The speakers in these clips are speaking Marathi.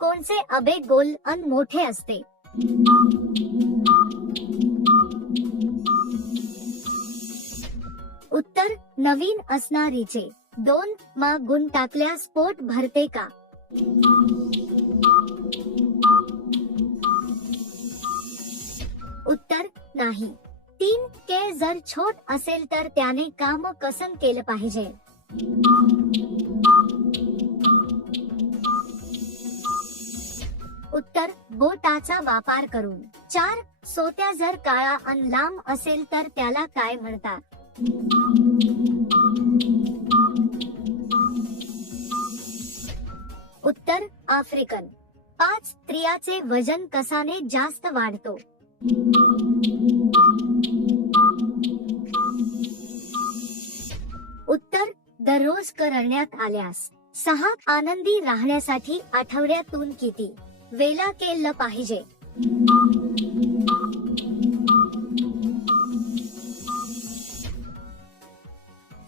कोणचे अबे गोल अन मोठे असते? उत्तर नवीन असणारीचे. 2 मा गुण टाकल्यास पोट भरते का? उत्तर नाही. 3 के जर छोट असेल तर त्याने काम कसं केलं पाहिजे? उत्तर बोटाचा वापर करून. 4 सोत्या जर काळा अन लांब असेल तर त्याला काय म्हणतात? उत्तर आफ्रिकन. 5 स्त्रियाचे वजन कसाने जास्त वाढतो? उत्तर दररोज करण्यात आल्यास. 6 आनंदी राहण्यासाठी आठवड्यातून किती वेळा केलं पाहिजे?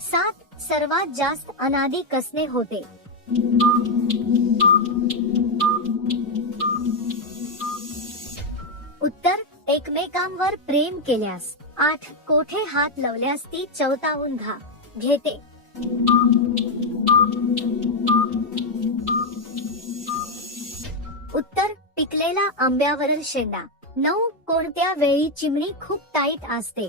सात सर्वात जास्त अनादी कसने होते? उत्तर एकमेकांवर प्रेम केल्यास. 8 कोठे हात लावल्यास ती चवतावून घेते? उत्तर पिकलेला आंब्यावरील शेंडा. 9 कोणत्या वेळी चिमणी खूप टाईट असते?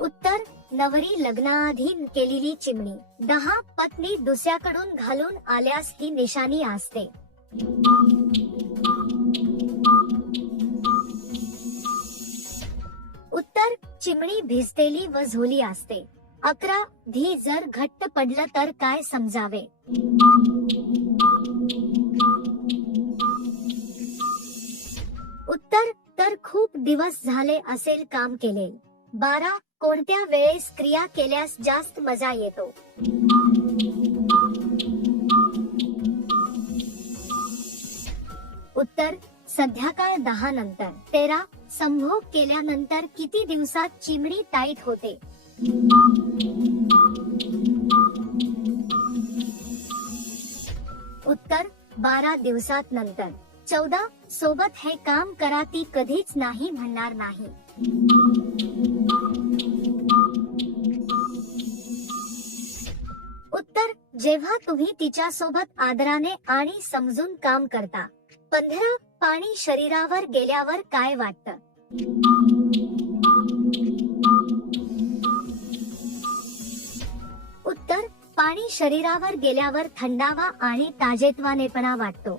उत्तर नवरी लग्नाआधी केलेली चिमणी. 10 पत्नी दुसऱ्याकडून घालून आल्यास ही निशाणी असते. उत्तर चिमणी भिजलेली व झोली असते. 11 धी जर घट्ट पडलं तर काय समजावे? उत्तर तर खूप दिवस झाले असेल काम केले. 12 कोणत्या वेळेस क्रिया केल्यास जास्त मजा येतो? उत्तर संध्याकाळ 10 नंतर. 13 संभोग केल्यानंतर किती दिवसात चिमणी टाईट होते? उत्तर 12 दिवसात नंतर. 14 सोबत हे काम करा ती कधीच नाही म्हणणार नाही. उत्तर जेव्हा तुम्ही तिच्या सोबत आदराने आणि समजून काम करता. 15 पाणी शरीरावर गेल्यावर काय वाटतं? उत्तर पाणी शरीरावर गेल्यावर थंडावा आणि ताजेतवानेपणा वाटतो.